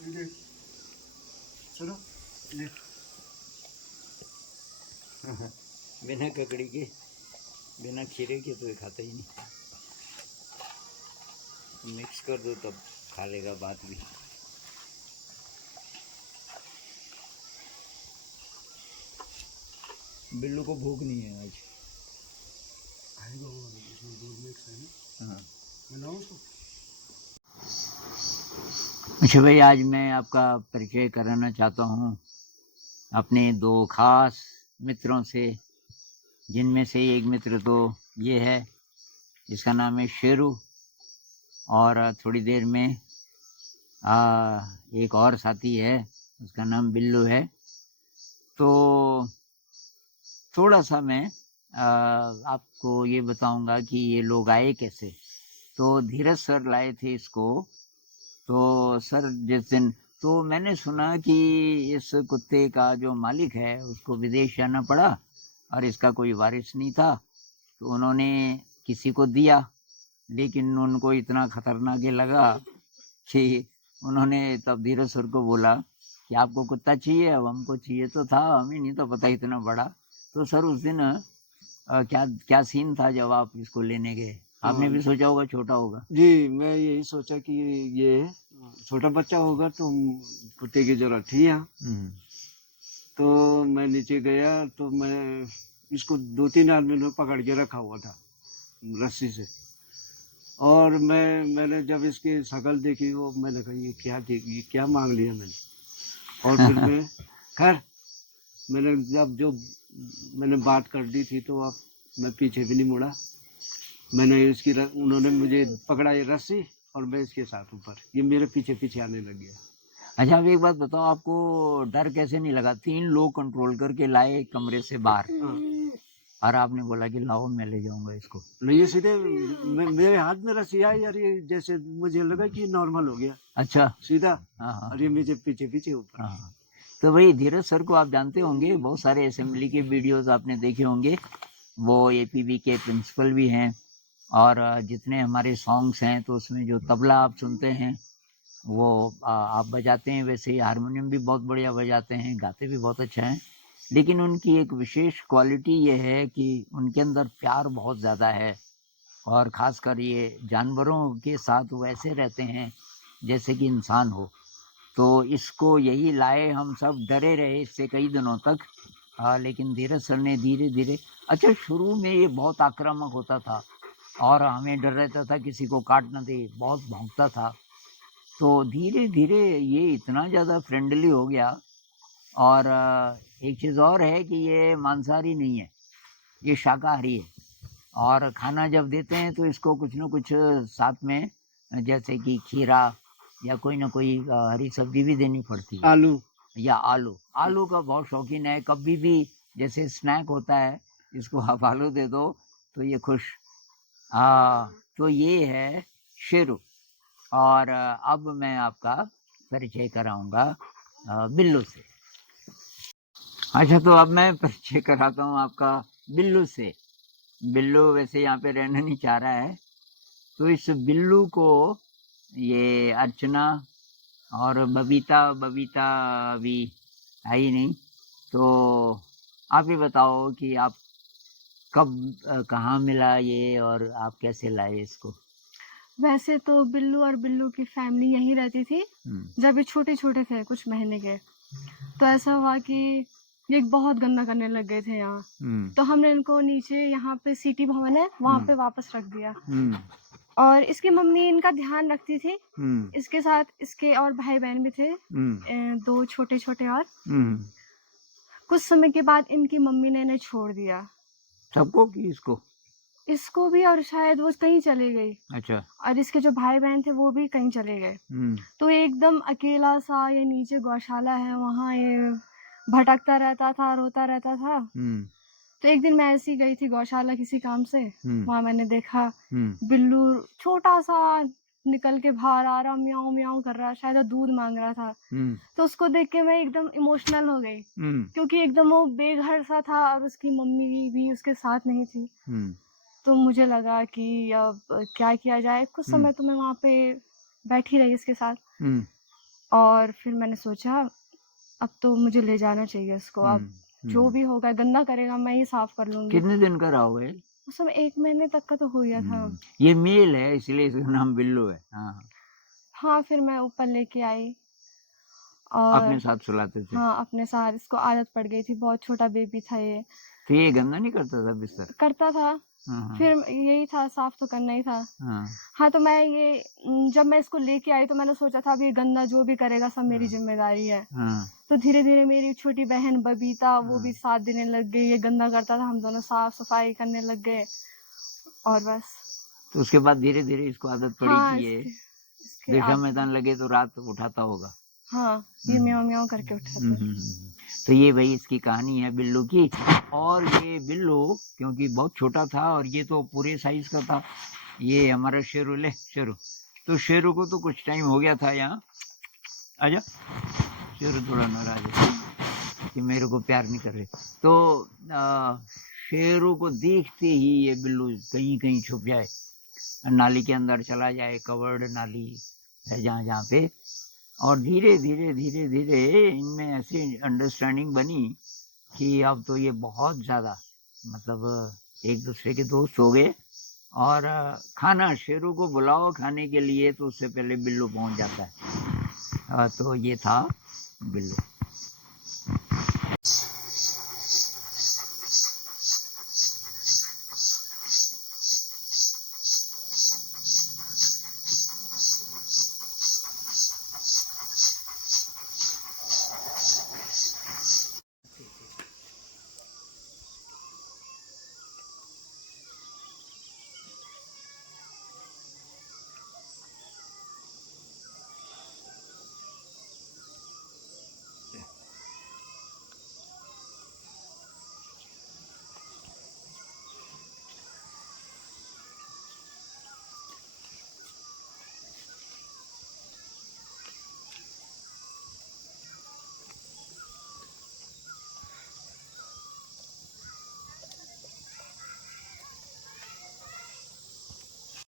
ये सुनो ये बिना ककड़ी के, बिना खीरे के तो ये खाता ही नहीं। मिक्स कर दो तब खा लेगा बात भी। बिल्लू को भूख नहीं है आज। खाएगा वो, इसमें दूध मिक्स है ना। हाँ। बनाओ उसको। अच्छा भाई, आज मैं आपका परिचय कराना चाहता हूँ अपने दो खास मित्रों से, जिनमें से एक मित्र तो ये है जिसका नाम है शेरू, और थोड़ी देर में एक और साथी है उसका नाम बिल्लू है। तो थोड़ा सा मैं आपको ये बताऊंगा कि ये लोग आए कैसे। तो धीरज सर लाए थे इसको। तो सर जिस दिन, तो मैंने सुना कि इस कुत्ते का जो मालिक है उसको विदेश जाना पड़ा और इसका कोई वारिस नहीं था, तो उन्होंने किसी को दिया। लेकिन उनको इतना खतरनाक ये लगा कि उन्होंने तब धीरज सर को बोला कि आपको कुत्ता चाहिए। अब हमको चाहिए तो था, हमें नहीं तो पता इतना बड़ा। तो सर उस दिन क्या क्या सीन था जब आप इसको लेने गए? आपने भी सोचा होगा छोटा होगा। जी, मैं यही सोचा कि ये छोटा बच्चा होगा तो कुत्ते की जरूरत थी यहाँ। तो मैं नीचे गया तो मैं इसको 2-3 आदमी ने पकड़ के रखा हुआ था रस्सी से। और मैंने जब इसकी शक्ल देखी, वो मैंने कहा ये क्या मांग लिया मैंने। और फिर मैं खैर मैंने मैंने बात कर दी थी, तो अब मैं पीछे भी नहीं मुड़ा। मैंने उन्होंने मुझे पकड़ा ये रस्सी, और मैं इसके साथ ऊपर, ये मेरे पीछे पीछे आने लग गया। अच्छा, अब एक बात बताओ, आपको डर कैसे नहीं लगा? 3 लोग कंट्रोल करके लाए कमरे से बाहर, और आपने बोला कि लाओ मैं ले जाऊंगा इसको। नहीं, ये सीधे मेरे हाथ में रस्सी आई, और ये जैसे मुझे लगा कि नॉर्मल हो गया। अच्छा। सीधा। हाँ। और ये मुझे पीछे पीछे ऊपर। हाँ, तो भाई धीरज सर को आप जानते होंगे, बहुत सारे असेंबली के वीडियोस आपने देखे होंगे। वो एपीबी के प्रिंसिपल भी हैं, और जितने हमारे सॉन्ग्स हैं तो उसमें जो तबला आप सुनते हैं वो आप बजाते हैं। वैसे ही हारमोनियम भी बहुत बढ़िया बजाते हैं, गाते भी बहुत अच्छा हैं। लेकिन उनकी एक विशेष क्वालिटी ये है कि उनके अंदर प्यार बहुत ज़्यादा है, और ख़ासकर ये जानवरों के साथ वैसे रहते हैं जैसे कि इंसान हो। तो इसको यही लाए, हम सब डरे रहे इससे कई दिनों तक। लेकिन धीरज सर ने धीरे धीरे, अच्छा शुरू में ये बहुत आक्रामक होता था और हमें डर रहता था किसी को काट ना दे, बहुत भौंकता था। तो धीरे धीरे ये इतना ज़्यादा फ्रेंडली हो गया। और एक चीज़ और है कि ये मांसाहारी नहीं है, ये शाकाहारी है। और खाना जब देते हैं तो इसको कुछ न कुछ साथ में, जैसे कि खीरा या कोई ना कोई हरी सब्जी भी देनी पड़ती है, आलू। या आलू। आलू का बहुत शौकीन है, कभी भी जैसे स्नैक होता है इसको आप आलू दे दो तो ये खुश। तो ये है शेरू। और अब मैं आपका परिचय कराऊंगा बिल्लू से। अच्छा, तो अब मैं परिचय कराता हूँ आपका बिल्लू से। बिल्लू वैसे यहाँ पे रहना नहीं चाह रहा है, तो इस बिल्लू को ये अर्चना और बबीता बबीता अभी आई नहीं। तो आप ही बताओ कि आप कब कहाँ मिला ये, और आप कैसे लाए इसको? वैसे तो बिल्लू और बिल्लू की फैमिली यहीं रहती थी जब ये छोटे छोटे थे, कुछ महीने के। तो ऐसा हुआ कि ये बहुत गंदा करने लग गए थे यहाँ। तो हमने इनको नीचे, यहाँ पे सिटी भवन है वहाँ पे वापस रख दिया। और इसकी मम्मी इनका ध्यान रखती थी। इसके साथ इसके और भाई बहन भी थे, 2 छोटे छोटे। और कुछ समय के बाद इनकी मम्मी ने इन्हें छोड़ दिया। सबको कि इसको भी, और शायद वो कहीं चली गई। अच्छा। और इसके जो भाई बहन थे वो भी कहीं चले गए। तो एकदम अकेला सा, ये नीचे गौशाला है वहाँ ये भटकता रहता था, रोता रहता था। तो एक दिन मैं ऐसी गई थी गौशाला किसी काम से, वहाँ मैंने देखा बिल्लू छोटा सा निकल के बाहर आ रहा, म्याऊं म्याऊं कर रहा, शायद वो दूध मांग रहा था। तो उसको देख के मैं एकदम इमोशनल हो गई, क्योंकि एकदम वो बेघर सा था और उसकी मम्मी भी उसके साथ नहीं थी। तो मुझे लगा कि अब क्या किया जाए। कुछ समय तो मैं वहाँ पे बैठी रही इसके साथ। और फिर मैंने सोचा अब तो मुझे ले जाना चाहिए इसको, अब जो भी होगा गंदा करेगा मैं ही साफ कर लूंगी। कितने दिन का रहा हुआ है? उस समय 1 महीने तक का तो हो गया था। ये मेल है इसलिए इसका नाम बिल्लू है। हाँ, हाँ, फिर मैं ऊपर लेके आई अपने और साथ सुलाते थे? हाँ, अपने साथ, इसको आदत पड़ गई थी, बहुत छोटा बेबी था ये। तो ये गंदा नहीं करता था बिस्तर? करता था, हाँ, फिर यही था, साफ तो करना ही था। हाँ, हाँ, तो मैं ये जब मैं इसको लेके आई तो मैंने सोचा था अब ये गंदा जो भी करेगा सब मेरी जिम्मेदारी है। हाँ, तो धीरे-धीरे मेरी छोटी बहन बबीता वो भी साथ देने लग गई, ये गंदा करता था, हम दोनों साफ-सफाई करने लग गए और बस। तो उसके बाद धीरे धीरे इसको आदत पड़ी हाँ, कि ये इसके देखा आद मैदान लगे तो रात उठाता होगा। हाँ, ये म्याऊँ-म्याऊँ करके उठाता है। तो ये भाई इसकी कहानी है बिल्लू की। और ये बिल्लू क्योंकि बहुत छोटा था और ये तो पूरे साइज का था, ये हमारा शेरू, ले शेरू, तो शेरू को तो कुछ टाइम हो गया था यहाँ, आजा, शेरू थोड़ा नाराज है कि मेरे को प्यार नहीं कर रहे। तो शेरू को देखते ही ये बिल्लू कहीं कहीं छुप जाए, नाली के अंदर चला जाए, कवर्ड नाली है जहाँ जहाँ पे, और धीरे धीरे धीरे धीरे इनमें ऐसी अंडरस्टैंडिंग बनी कि अब तो ये बहुत ज़्यादा मतलब एक दूसरे के दोस्त हो गए। और खाना, शेरू को बुलाओ खाने के लिए तो उससे पहले बिल्लू पहुंच जाता है। तो ये था बिल्लू।